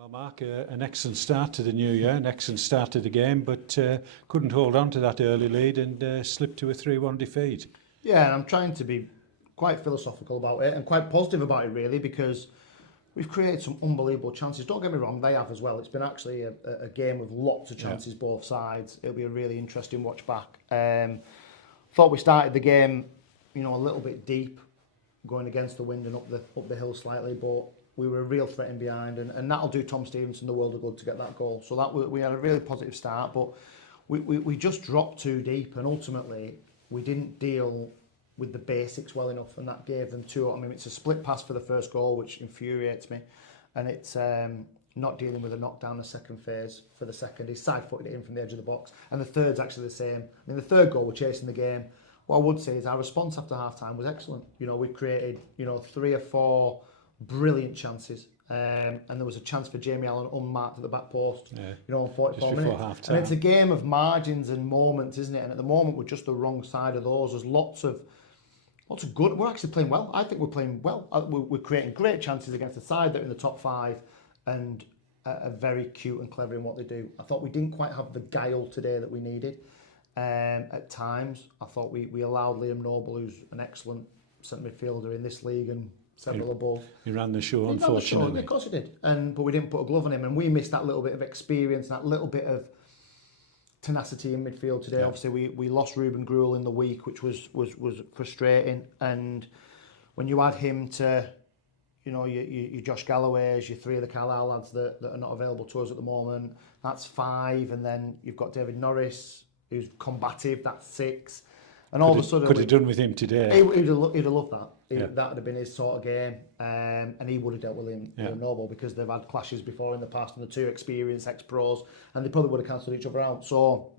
Well, Mark, an excellent start to the new year, an excellent start to the game, but couldn't hold on to that early lead and slipped to a 3-1 defeat. Yeah, and I'm trying to be quite philosophical about it and quite positive about it, really, because we've created some unbelievable chances. Don't get me wrong, they have as well. It's been actually a game with lots of chances, both sides. It'll be a really interesting watch back. Thought we started the game, a little bit deep, going against the wind and up the hill slightly, but we were a real threat in behind, and that'll do Tom Stevenson the world of good to get that goal. So we had a really positive start, but we just dropped too deep, and ultimately we didn't deal with the basics well enough, and that gave them two. I mean, it's a split pass for the first goal, which infuriates me, and it's not dealing with a knockdown the second phase for the second. He side-footed it in from the edge of the box, and the third's actually the same. I mean, the third goal, we're chasing the game. What I would say is our response after half-time was excellent. We created, 3 or 4 brilliant chances. And there was a chance for Jamie Allen unmarked at the back post, on 44 minutes. Half-time. And it's a game of margins and moments, isn't it? And at the moment, we're just the wrong side of those. There's lots of good. We're actually playing well. I think we're playing well. We're creating great chances against a side that are in the top 5 and are very cute and clever in what they do. I thought we didn't quite have the guile today that we needed. At times, I thought we allowed Liam Noble, who's an excellent centre midfielder in this league and several above. He ran the show, unfortunately. Of course he did. But we didn't put a glove on him, and we missed that little bit of experience, that little bit of tenacity in midfield today. Yeah. Obviously, we lost Ruben Gruel in the week, which was frustrating. And when you add him to, your Josh Galloway's, your 3 of the Carlisle lads that are not available to us at the moment, that's 5. And then you've got David Norris, who's combative, that's 6. And all of a sudden, could have done with him today. He'd have loved that. That would have been his sort of game, and he would have dealt with him Noble, because they've had clashes before in the past, and the 2 experienced ex-pros, and they probably would have cancelled each other out. So,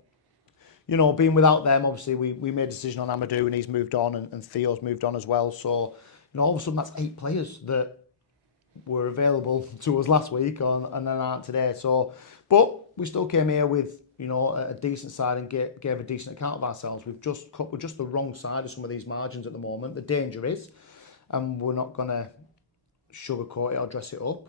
being without them, obviously we made a decision on Amadou, and he's moved on, and Theo's moved on as well. So, all of a sudden that's 8 players that were available to us last week and then aren't today. So, but we still came here with a decent side and gave a decent account of ourselves. We're just the wrong side of some of these margins at the moment. The danger is, and we're not going to sugarcoat it or dress it up,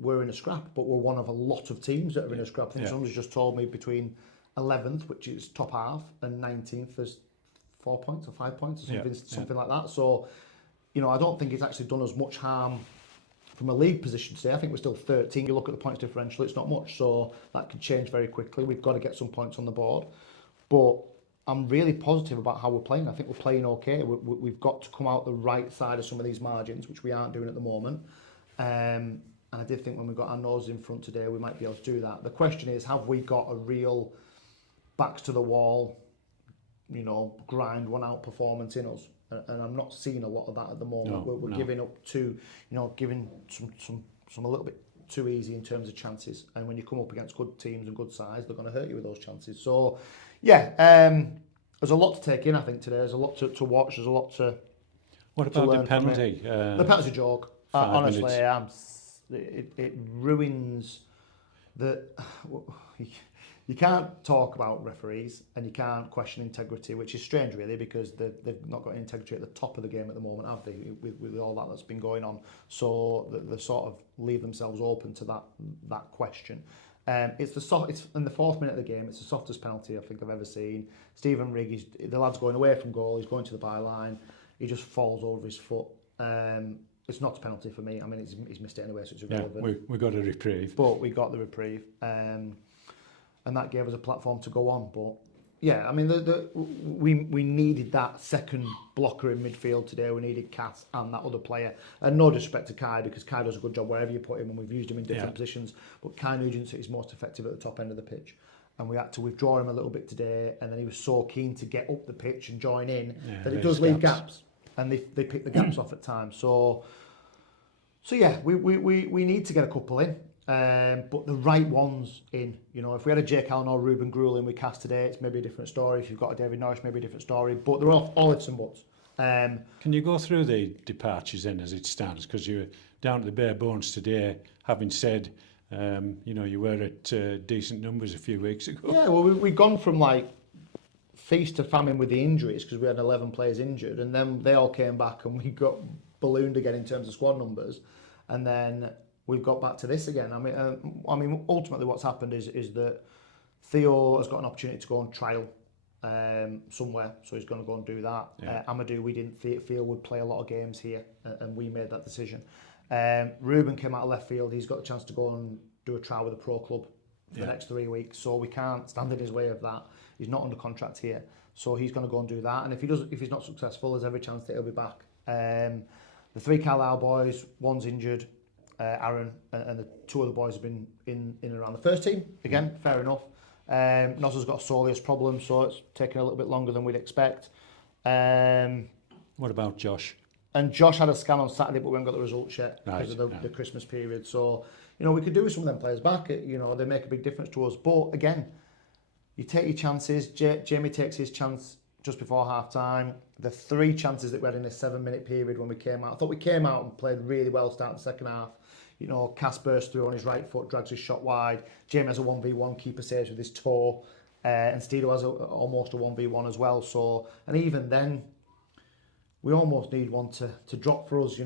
we're in a scrap, but we're one of a lot of teams that are in a scrap. I think someone's just told me between 11th, which is top half, and 19th, there's 4 points or 5 points or something like that. So, I don't think it's actually done us much harm from a league position today. I think we're still 13. You look at the points differential, it's not much, so that can change very quickly. We've got to get some points on the board. But I'm really positive about how we're playing. I think we're playing okay. We've got to come out the right side of some of these margins, which we aren't doing at the moment. And I did think when we got our nose in front today, we might be able to do that. The question is, have we got a real backs to the wall, grind one out performance in us? And I'm not seeing a lot of that at the moment. We're giving up too, giving some a little bit too easy in terms of chances. And when you come up against good teams and good sides, they're going to hurt you with those chances. So, there's a lot to take in, I think, today. There's a lot to watch. There's a lot to. What about the penalty? The penalty's a joke. Honestly, it ruins the. You can't talk about referees and you can't question integrity, which is strange, really, because they've not got integrity at the top of the game at the moment, have they, with all that's been going on. So they sort of leave themselves open to that question. It's in the 4th minute of the game. It's the softest penalty I think I've ever seen. Stephen Rigg, the lad's going away from goal. He's going to the byline. He just falls over his foot. It's not a penalty for me. I mean, he's missed it anyway, so it's irrelevant. Yeah, we got a reprieve. But we got the reprieve. And that gave us a platform to go on. But yeah, I mean, we needed that second blocker in midfield today. We needed Cass and that other player. And no disrespect to Kai, because Kai does a good job wherever you put him, and we've used him in different positions. But Kai Nugent is most effective at the top end of the pitch. And we had to withdraw him a little bit today. And then he was so keen to get up the pitch and join in that it does leave gaps. And they pick the gaps off at times. So yeah, we need to get a couple in. But the right ones in, if we had a Jake Allen or Ruben Gruel in with Cass today, it's maybe a different story. If you've got a David Norris, maybe a different story. But they're all ifs and buts. Can you go through the departures then as it stands? Because you were down to the bare bones today, having said, you were at decent numbers a few weeks ago. Yeah, well, we've gone from like feast to famine with the injuries, because we had 11 players injured, and then they all came back and we got ballooned again in terms of squad numbers. And then we've got back to this again. I mean, ultimately what's happened is that Theo has got an opportunity to go on trial somewhere, so he's going to go and do that. Yeah. Amadou, we didn't feel would play a lot of games here, and we made that decision. Ruben came out of left field. He's got a chance to go and do a trial with a pro club for the next 3 weeks, so we can't stand in his way of that. He's not under contract here, so he's going to go and do that. And if he's not successful, there's every chance that he'll be back. The 3 Carlisle boys, one's injured, Aaron, and the 2 other boys have been in and around the first team. Again, fair enough. Nozza's got a soleus problem, so it's taken a little bit longer than we'd expect. What about Josh? And Josh had a scan on Saturday, but we haven't got the results yet because of the Christmas period. So, we could do with some of them players back. They make a big difference to us. But again, you take your chances. Jamie takes his chance just before half time. The 3 chances that we had in a 7-minute period when we came out, I thought we came out and played really well starting the second half. Cass bursts through on his right foot, drags his shot wide. Jamie has a 1v1, keeper saves with his toe. And Steedo has almost a 1v1 as well. So, and even then, we almost need one to drop for us.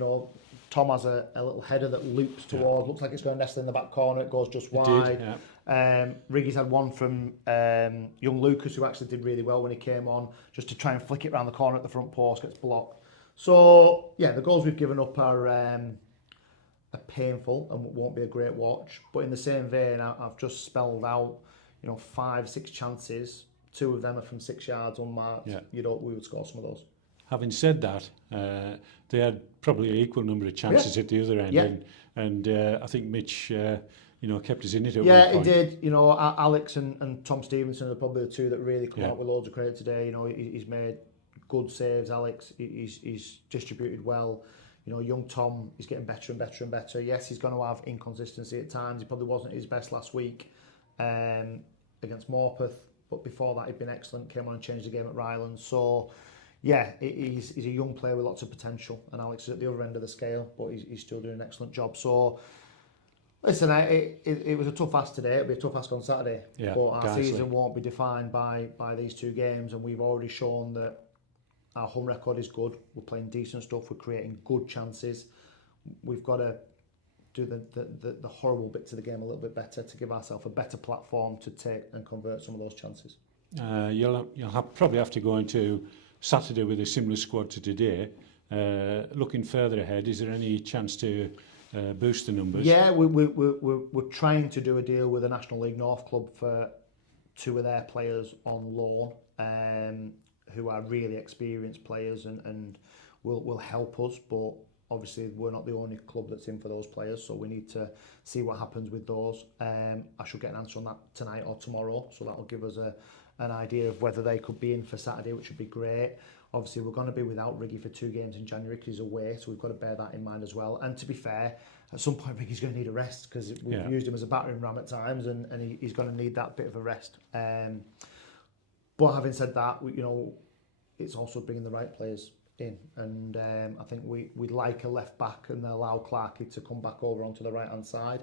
Tom has a little header that loops towards, looks like it's going to nest in the back corner, it goes just wide. Did, yeah. Riggy's had one from young Lucas, who actually did really well when he came on, just to try and flick it around the corner at the front post, gets blocked. So, yeah, the goals we've given up are painful and won't be a great watch. But in the same vein, I've just spelled out, 5, 6 chances. 2 of them are from 6 yards unmarked. Yeah. We would score some of those. Having said that, they had probably an equal number of chances at the other end, and I think Mitch, kept us in it at one point. Yeah, he did. Alex and Tom Stevenson are probably the 2 that really come out with loads of credit today. He's made good saves. Alex, he's distributed well. Young Tom is getting better and better and better. Yes, he's going to have inconsistency at times. He probably wasn't at his best last week against Morpeth, but before that he'd been excellent. Came on and changed the game at Rylands. So. Yeah, he's a young player with lots of potential, and Alex is at the other end of the scale, but he's still doing an excellent job. So, listen, it was a tough ask today. It'll be a tough ask on Saturday, but our season won't be defined by these 2 games, and we've already shown that our home record is good. We're playing decent stuff. We're creating good chances. We've got to do the horrible bits of the game a little bit better to give ourselves a better platform to take and convert some of those chances. You'll probably have to go into Saturday with a similar squad to today. Looking further ahead, is there any chance to boost the numbers? Yeah, we're trying to do a deal with the National League North club for 2 of their players on loan, who are really experienced players and will help us. But obviously, we're not the only club that's in for those players, so we need to see what happens with those. I should get an answer on that tonight or tomorrow, so that will give us an idea of whether they could be in for Saturday, which would be great. Obviously, we're going to be without Riggy for 2 games in January because he's away, so we've got to bear that in mind as well. And to be fair, at some point, Riggy's going to need a rest because we've used him as a battering ram at times, and he's going to need that bit of a rest. But having said that, it's also bringing the right players in, and I think we'd like a left back and allow Clarkey to come back over onto the right hand side.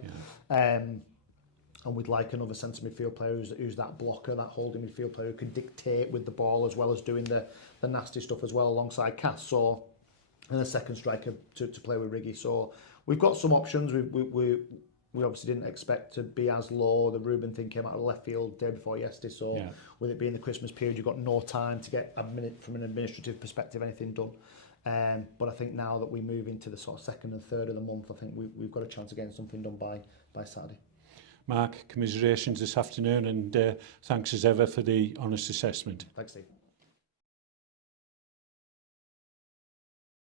And we'd like another centre midfield player who's that blocker, that holding midfield player who can dictate with the ball as well as doing the nasty stuff as well alongside Cass. So, and a second striker to play with Riggy. So we've got some options. We obviously didn't expect to be as low. The Ruben thing came out of left field day before yesterday. So with it being the Christmas period, you've got no time to get from an administrative perspective anything done. But I think now that we move into the sort of 2nd and 3rd of the month, I think we've got a chance of getting something done by Saturday. Mark, commiserations this afternoon, and thanks as ever for the honest assessment. Thanks, Steve.